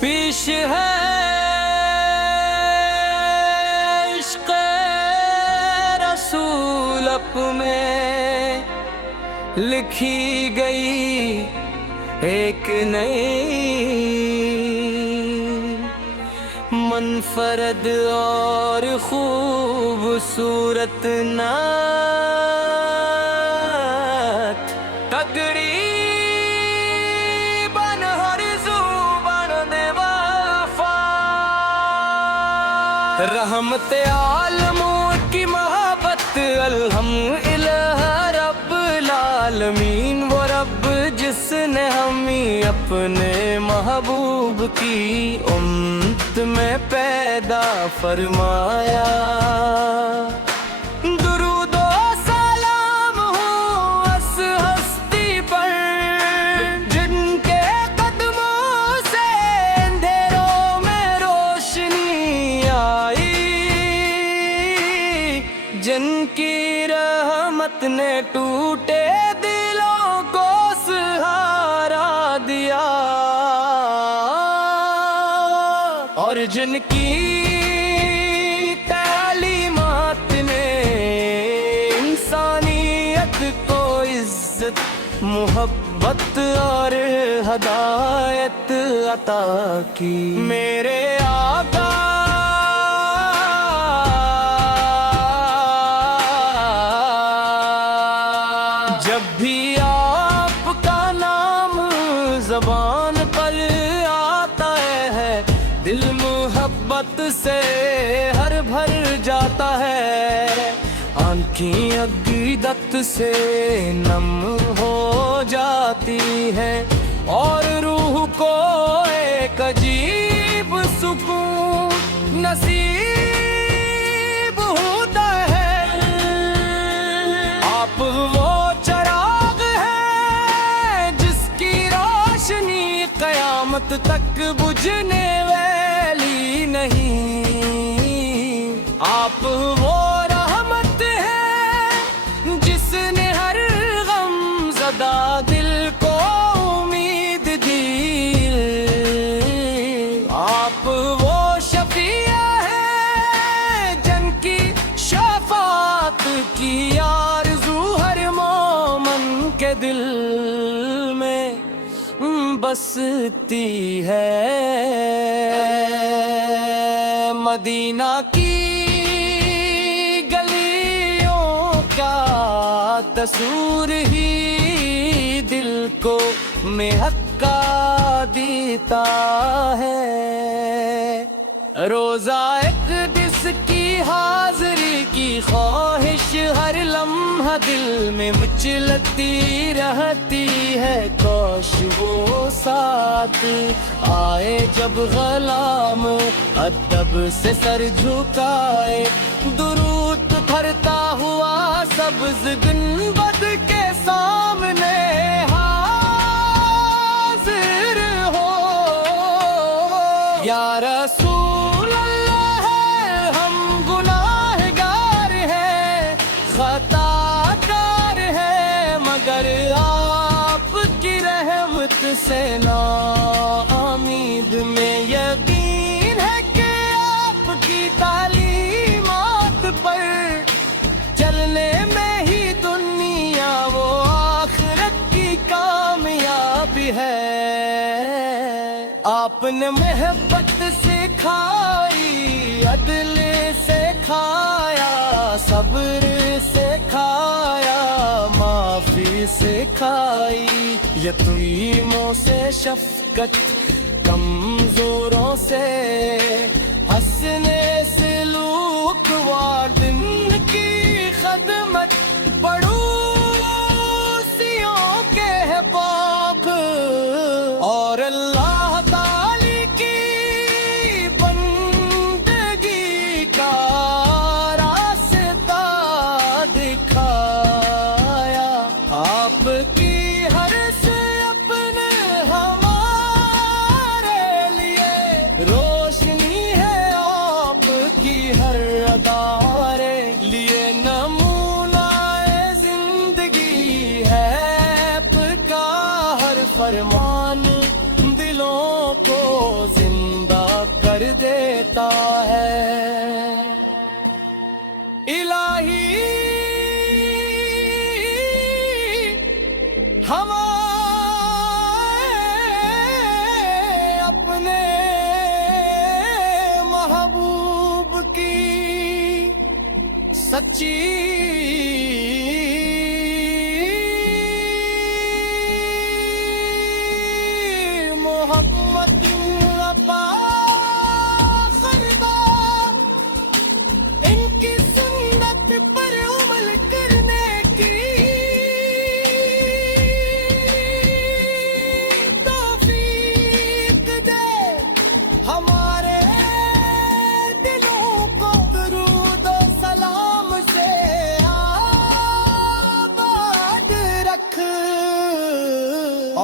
پیش ہے عشق رسول اپ میں لکھی گئی ایک نئی منفرد اور خوبصورت نعت تقریباً ہر زبان دے وفا رحمت عالم کی محبت الحمد رب العالمین وہ رب جس نے ہمیں اپنے محبوب کی امت میں پیدا فرمایا درود و سلام ہو اس ہستی پر جن کے قدموں سے اندھیروں میں روشنی آئی جن کی رحمت نے ٹوٹے دلوں کو سہارا دیا اور جن کی تعلیمات نے انسانیت کو عزت محبت اور ہدایت عطا کی میرے آقا جب بھی آپ کا نام زبان پر آتا ہے دل محبت سے ہر بھر جاتا ہے آنکھیں عقیدت سے نم ہو جاتی ہیں اور روح کو ایک عجیب سکون نصیب ہوتا ہے آپ وہ چراغ ہیں جس کی روشنی قیامت تک بجھنے والی نہیں آپ وہ رحمت ہیں جس نے ہر غم زدہ دل کو امید دی آپ وہ شفیع ہیں جن کی شفاعت کی آرزو ہر مومن کے دل میں بستی ہے مدینہ کی گلیوں کا تصور ہی دل کو مہکا دیتا ہے روزہ اقدس کی حاضری کی خواہش ہر لمحہ دل میں مچلتی رہتی ہے کاش وہ ساتھ آئے جب غلام ادب سے سر جھکائے درود پھرتا ہوا سبز گنبد کے سامنے حاضر ہو یا رسول اللہ ہے ہم گناہگار ہیں خطا کار ہیں مگر آپ کی رحمت سے نا امید میں یقین ہے کہ آپ کی تعلیمات پر چلنے میں ہی دنیا و آخرت کی کامیابی ہے آپ نے محبت سکھائی عدل سکھایا صبر سکھایا معافی سکھائی یتیموں سے شفقت کمزوروں سے حسن سلوک والدین کی خدمت پڑوسیوں کے حقوق اور اللہ تعالی کی بندگی کا راستہ دکھایا آپ کی ہر سے اپنے ہمارے لیے روشنی ہے آپ کی ہر ادارے لیے نمونہ زندگی ہے آپ کا ہر فرمان دلوں کو زندگی سچی محبت ان کی سنت پر عمل کرنے کی توفیق دے، ہمارے دلوں کو درود و سلام سے آباد رکھ،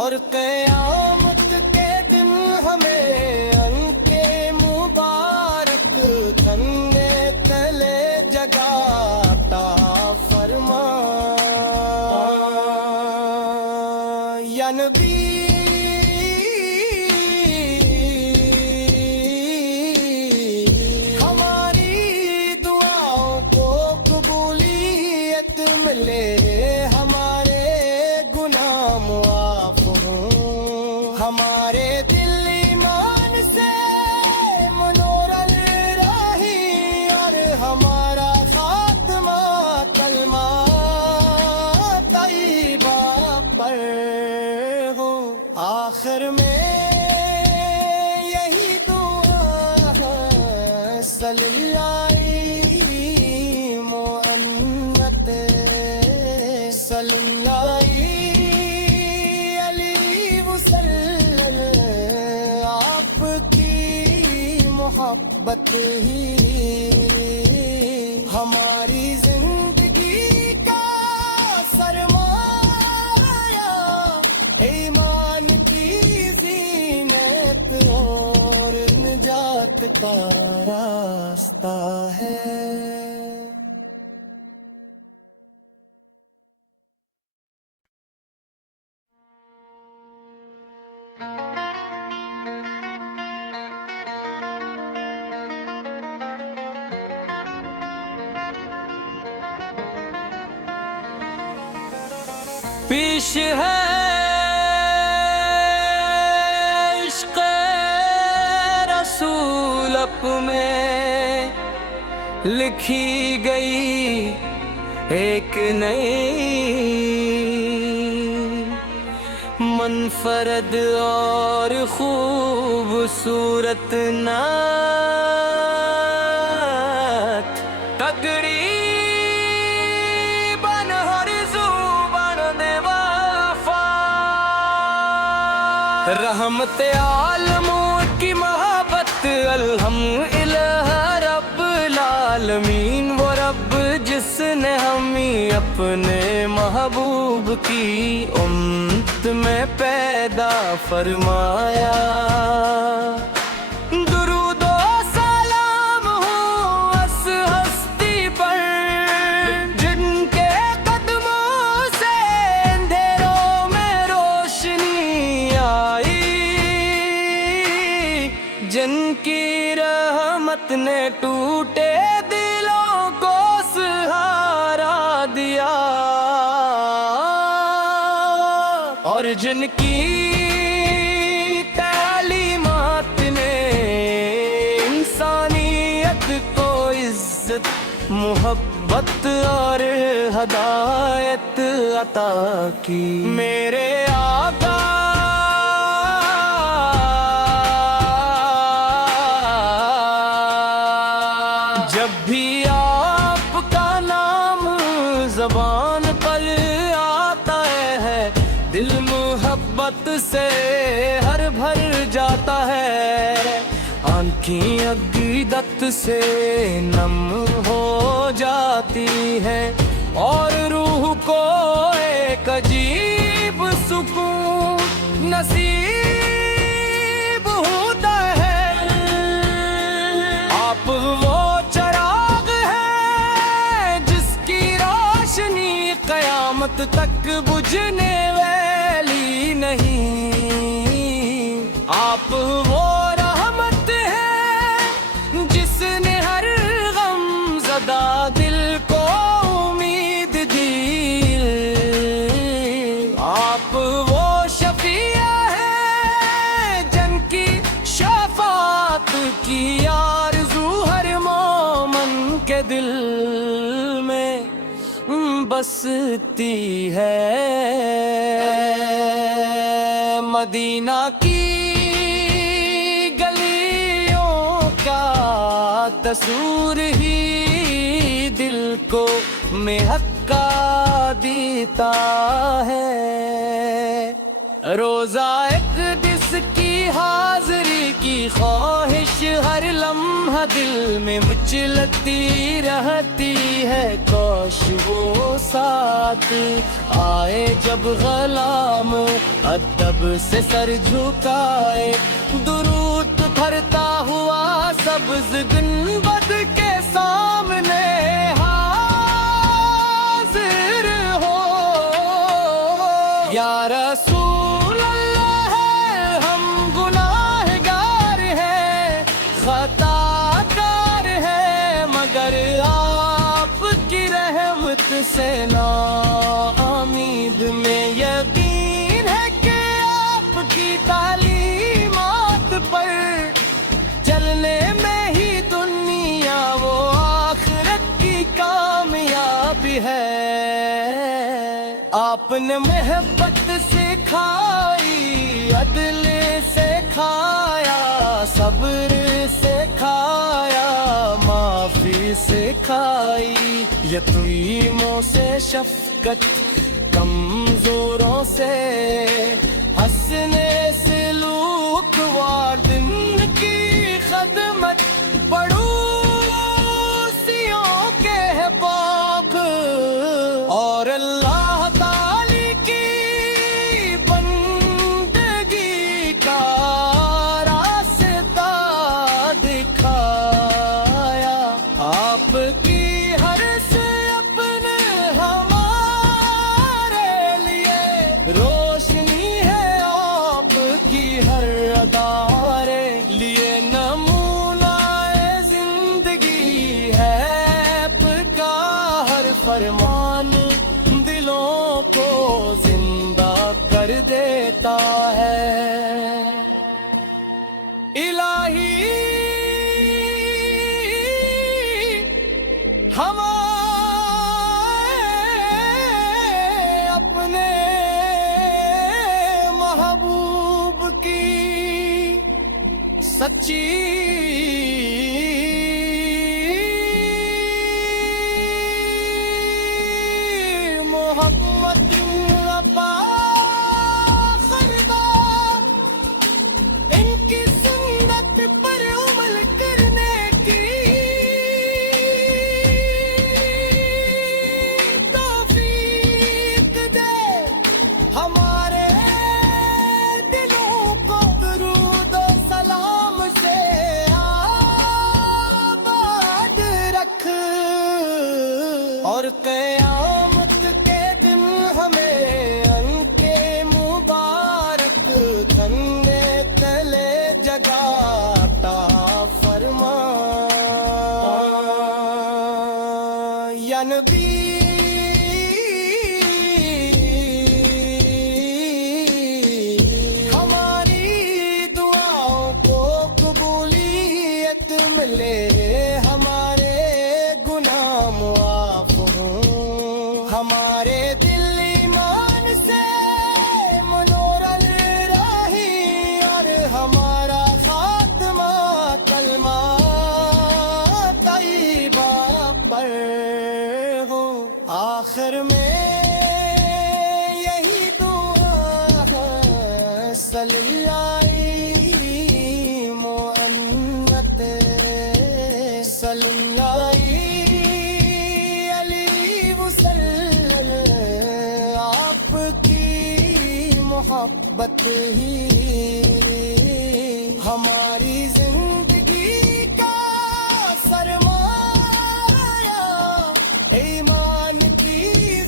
اور قیامت کے دن ہمیں ان کے مبارک کندھے تلے جگہ عطا فرما یا نبی۔ ہماری دعاؤں کو قبولیت ملے، ہمارے گناہ معاف ہوں، ہمارے دل ایمان سے منورل رہی، اور ہمارا خاتمہ کلمہ طیبہ پر ہو۔ آخر میں یہی دعا ہے، صلی اللہ محمد صلی اللہ علیہ وسلم، آپ کی محبت ہی ہماری زندگی کا سرمایہ، ایمان کی زینت اور نجات کا راستہ ہے۔ پیش ہے عشق رسول اپ میں لکھی گئی ایک نئی منفرد اور خوبصورت نعت، تقریباً ہر زبان دے وفا، رحمت عالم کی محبت الحمدللہ رب العالمین، وہ رب جس نے ہمیں اپنے محبوب کی امت میں پیدا فرمایا۔ درود و سلام ہو اس ہستی پر جن کے قدموں سے اندھیروں میں روشنی آئی، جن کی رحمت نے ٹوٹے دلوں کو سہارا دیا، اور جن کی تعلیمات نے انسانیت کو عزت، محبت اور ہدایت عطا کی۔ میرے آقا جب بھی آپ کا نام زبان پر آتا ہے، دل محبت سے ہر بھر جاتا ہے، آنکھیں عقیدت سے نم ہو جاتی ہے، اور روح کو ایک عجیب سکون نصیب ہوتا ہے۔ آپ وہ چراغ ہیں جس کی روشنی قیامت تک بجھنے والی نہیں، آپ وہ رحمت ہیں جس نے ہر غم زدہ دل کو امید دی، آپ وہ شفیع ہیں جن کی شفاعت کی آرزو ہر مومن کے دل بستی ہے، مدینہ کی گلیوں کا تصور ہی دل کو مہکا دیتا ہے۔ روزہ اقدس کی حاضری کی خواہش ہر لمحہ دل میں مچلتی رہتی ہے، کاش وہ ساتھ آئے جب غلام ادب سے سر جھکائے، درود پھرتا ہوا سبز گنبد کے سامنے حاضر ہو۔ یا رسول اللہ ہم گناہگار ہیں، خطا کار ہیں، مگر آپ کی رحمت سے ناامید میں یقین ہے کہ آپ کی تعلیمات پر چلنے میں ہی دنیا و آخرت کی کامیابی ہے۔ آپ نے محبت سکھائی، عدل سکھایا، صبر سکھایا، معافی سکھائی، یتیموں سے شفقت، کمزوروں سے حسن سلوک، والدین کی خدمت، پڑوسیوں کے حقوق، اور اللہ تعالی کی بندگی کا راستہ دکھایا۔ آپ کی ہر سے اپنے ہمارے لیے روشنی ہے، آپ کی ہر ادارے لیے نمونہ زندگی ہے، آپ کا ہر فرمان دلوں کو زندہ کر دیتا ہے۔ الہی ہمیں اپنے محبوب کی سچی محبت عطا فرما، ان کی سنت پر عمل کرنے کی توفیق دے، ہمارے دلوں کو درود و سلام سے آباد رکھ، اور قیامت کے دن ہمیں ان کے مبارک کندھے تلے جگہ عطا فرما۔ یا نبی ہماری دعاؤں کو قبولیت ملے، ہمارے گناہ معاف ہوں، ہمارے دل ایمان سے منور رہی، اور ہمارا خاتمہ کلمہ طیبہ پر ہو۔ آخر میں یہی دعا ہے، صلی اللہ محمد صلی اللہ علیہ وسلم، آپ کی محبت ہی ہماری زندگی کا سرمایہ، ایمان کی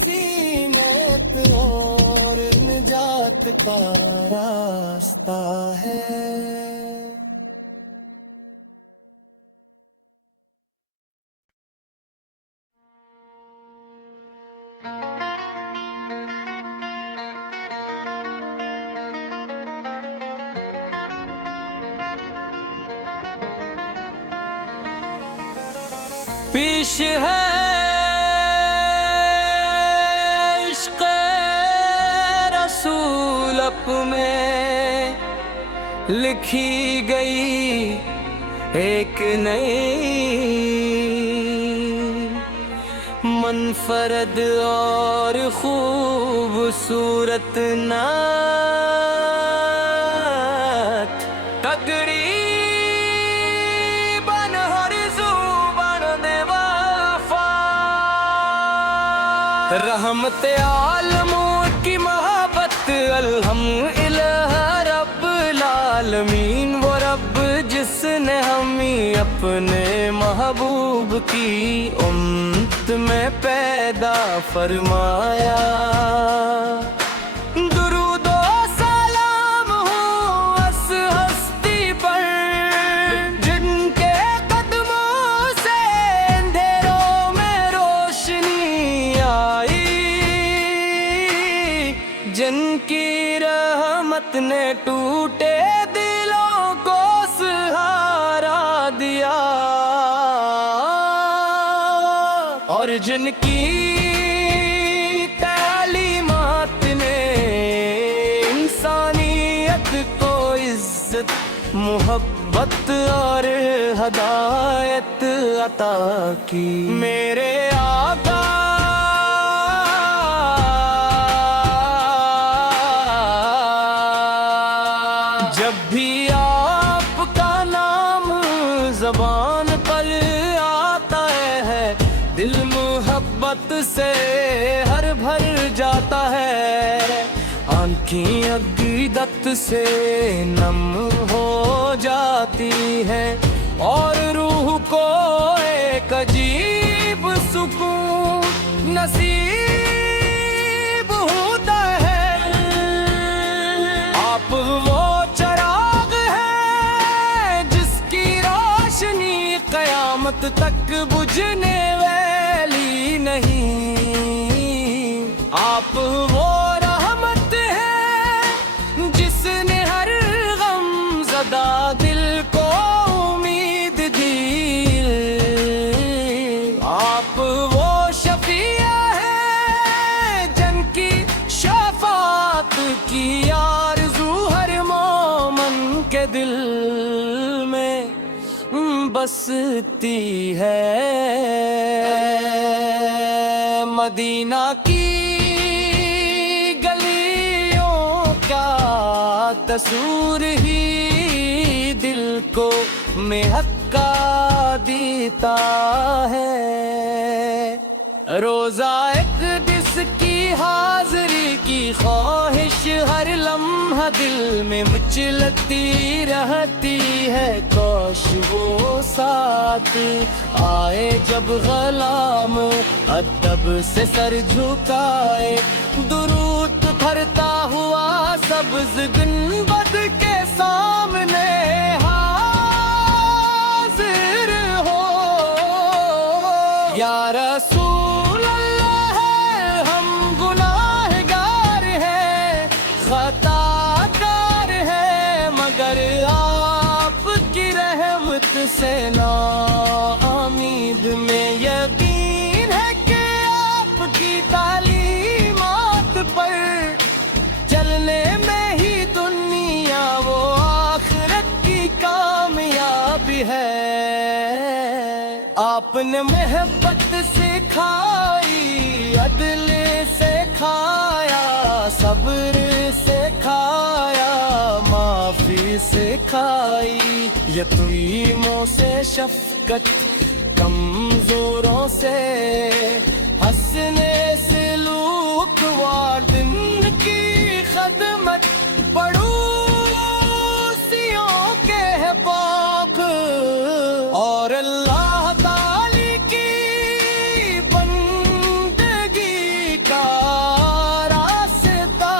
زینت اور نجات کا راستہ ہے۔ پیش ہے لکھی گئی ایک نئی منفرد اور خوبصورت نعت تقریباً ہر زبان دے وفا رحمت عالموں کی محبت الحمدللہ رب العالمین وہ رب جس نے ہمیں اپنے محبوب کی امت میں پیدا فرمایا درود و سلام ہو اس ہستی پر جن کے قدموں سے اندھیروں میں روشنی آئی جن کی رحمت نے ٹوٹے دلوں کو سہارا دیا اور جن کی تعلیمات نے انسانیت کو عزت محبت اور ہدایت عطا کی میرے آقا جب بھی آپ کا نام زبان پر آتا ہے دل محبت سے ہر بھر جاتا ہے آنکھیں عقیدت سے نم ہو جاتی ہیں اور روح کو ایک عجیب سکون نصیب ہوتا ہے آپ وہ چراغ ہیں جس کی روشنی قیامت تک بجھنے والی نہیں آپ وہ رحمت ہیں جس نے ہر غم زدہ دل کو امید دی آپ وہ شفیع ہیں جن کی شفاعت کی آرزو ہر مومن کے دل میں بستی ہے مدینہ کی گلیوں کا تصور ہی دل کو مہکا دیتا ہے روزہ اقدس کی حاضری کی خواہش ہر لمحہ دل میں مچلتی رہتی ہے کاش وہ ساتھ آئے جب غلام ادب سے سر جھکائے درود پھرتا ہوا سبز گنبد کے سامنے حاضر ہو یا رسول اللہ ہم گناہگار ہیں خطا کار ہیں مگر آپ کی رحمت سے ناامید میں یقین ہے کہ آپ کی تعلیمات پر چلنے میں ہی دنیا وہ آخرت کی کامیابی ہے آپ نے محبت سکھائی عدل سکھایا صبر سکھایا معافی سکھائی یتیموں سے شفقت کمزوروں سے حسن سلوک وارڈن کی خدمت پڑوسیوں کے حقوق اور اللہ تعالی کی بندگی کا راستہ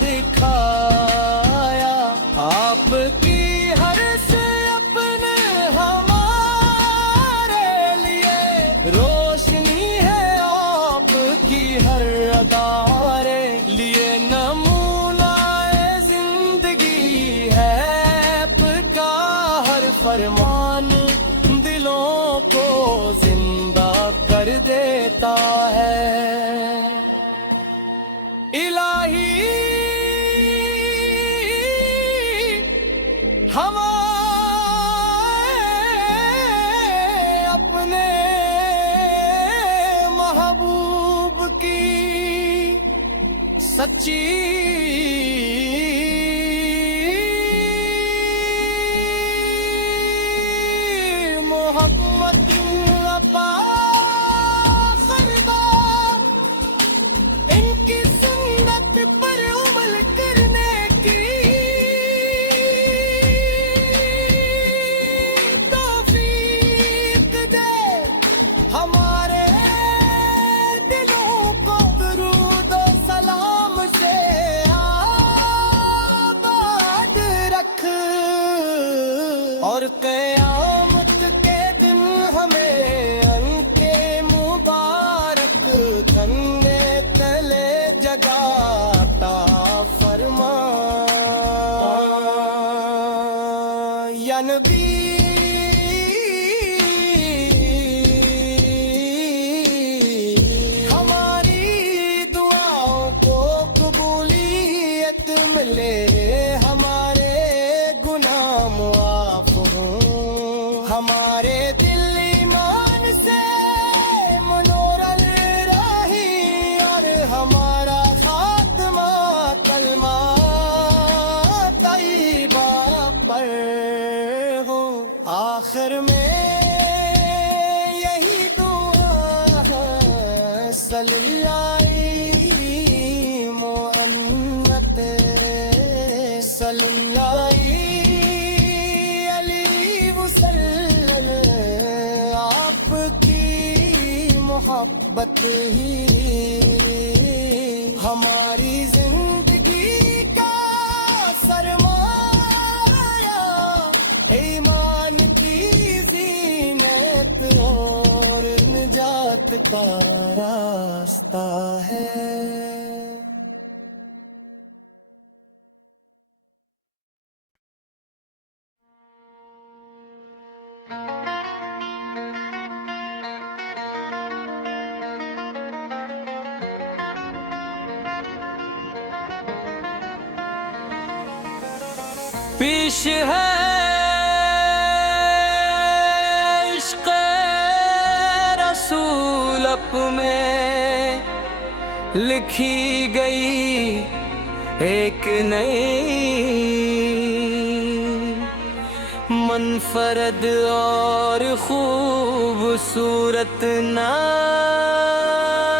دکھایا آپ کی ہر سے اپنے ہمارے لیے روشنی ہے آپ کی ہر ادارے لیے نمونہ زندگی ہے آپ کا ہر فرمان دلوں کو زندہ کر دیتا ہے الہی سچی محبت ابا خردا ان کی سنت پر عمل کرنے کی توفیق دے ہمارے دلوں کو درود و سلام سے آباد رکھ اور قیامت کے دن ہمیں ان کے مبارک دھنے تلے جگہ عطا فرما یا نبی ہماری دعاؤں کو قبولیت ملے ہمارے گناہ معاف ہوں ہمارے دل ایمان سے منور رہی اور ہمارا خاتمہ کلمہ طیبہ پر ہو آخر میں یہی دعا ہے صلی اللہ محمد صلی اللہ علیہ وسلم آپ کی محبت ہی ہماری زندگی کا سرمایہ ایمان کی زینت اور نجات کا راستہ ہے پیش ہے عشق رسول اپ میں لکھی گئی ایک نئی منفرد اور خوبصورت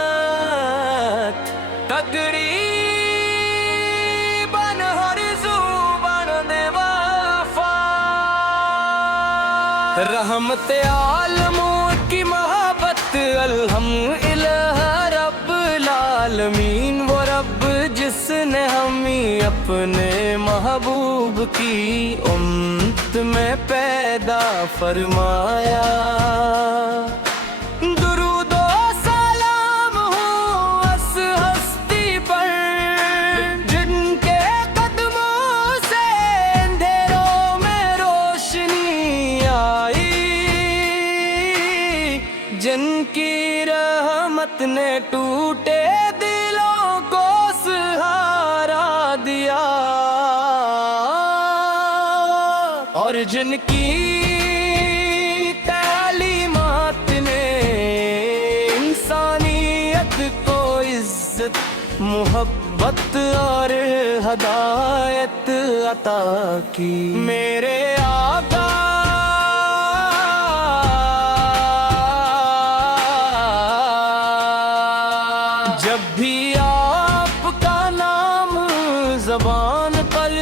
نعت تقریباً ہر زبان دے وفا رحمت عالموں کی محبت الحمدللہ رب العالمین وہ رب جس نے ہمیں اپنے محبوب کی امت میں پیدا فرمایا درود و سلام ہو اس ہستی پر جن کے قدموں سے اندھیروں میں روشنی آئی جن کی رحمت نے ٹوٹے دلوں کو سہارا دیا اور جن کی تعلیمات نے انسانیت کو عزت محبت اور ہدایت عطا کی میرے آقا جب بھی آپ کا نام زبان پر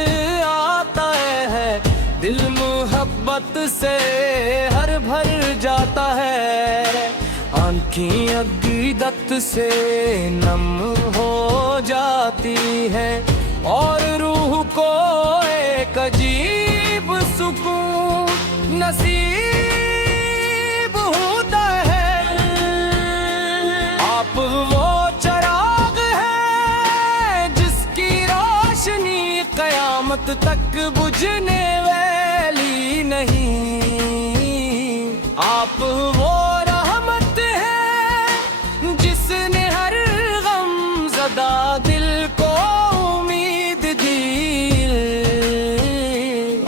آتا ہے دل محبت سے ہر بھر جاتا ہے آنکھیں عقیدت سے نم ہو جاتی ہے اور روح کو ایک عجیب سکون نصیب ہوتا ہے آپ وہ چراغ ہیں جس کی روشنی قیامت تک بجھنے والی نہیں آپ وہ رحمت ہیں جس نے ہر غم زدہ دل کو امید دی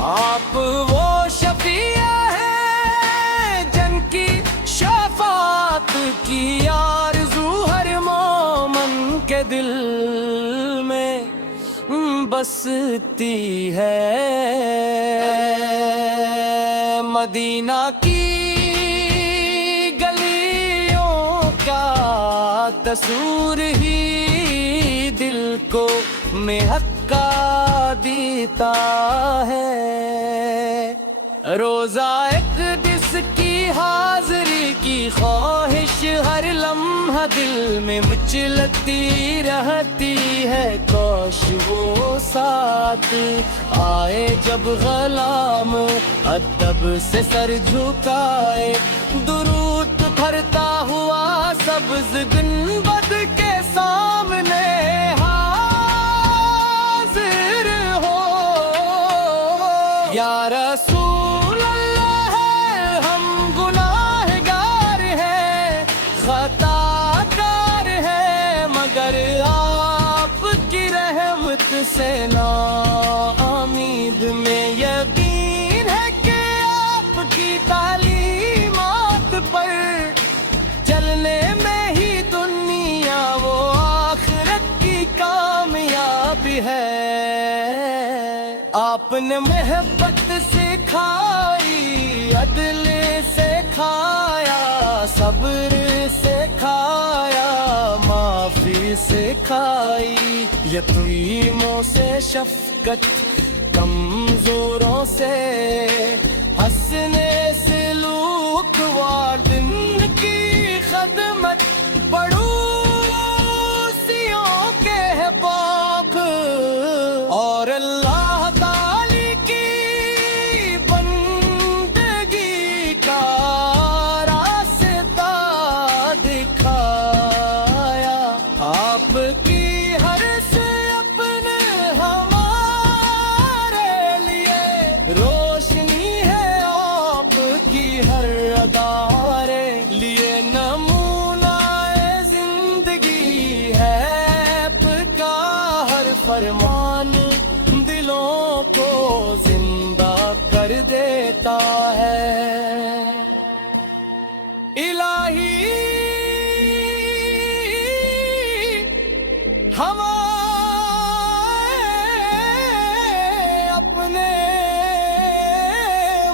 آپ وہ شفیع ہیں جن کی شفاعت کی آرزو ہر مومن کے دل میں بستی ہے مدینہ کی گلیوں کا تصور ہی دل کو مہکا دیتا ہے روزہ اقدس کی حاضری کی خواہش ہر لمحہ دل میں مچلتی رہتی ہے کاش وہ ساتھ آئے جب غلام ادب سے سر جھکائے درود بھرتا ہوا سبز گنبد کے سامنے حاضر ہو یا رسول اللہ ہم گناہگار ہیں خطا کار ہیں مگر آپ کی رحمت سے ناامید میں یقین ہے کہ آپ کی تعلیمات پر چلنے میں ہی دنیا و آخرت کی کامیابی ہے آپ نے محبت سکھائی عدل سکھایا صبر سکھایا معافی سکھائی یتیموں سے شفقت کمزوروں سے حسن سلوک والدین کی خدمت پڑوسیوں کے باپ اور اللہ تعالی کی بندگی کا راستہ دکھایا آپ کی ہر سے اپنے ہمارے لیے روشنی ہے آپ کی ہر ادارے لیے نمونہ زندگی ہے آپ کا ہر فرمان دلوں کو زندہ کر دیتا ہے الہی ہمیں اپنے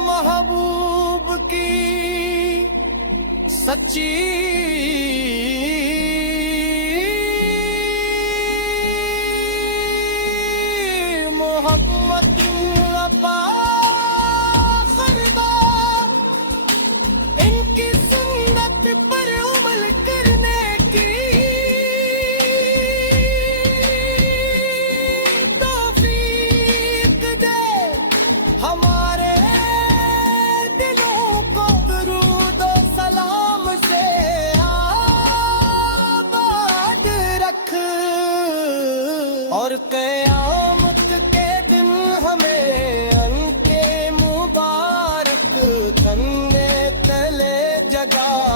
محبوب کی سچی محبت عطا فرما ان کی سنت پر عمل کرنے کی توفیق دے ہمارے دلوں کو درود و سلام سے آباد رکھ اور قیامت کے دن ہمیں ان کے مبارک دھنے تلے جگہ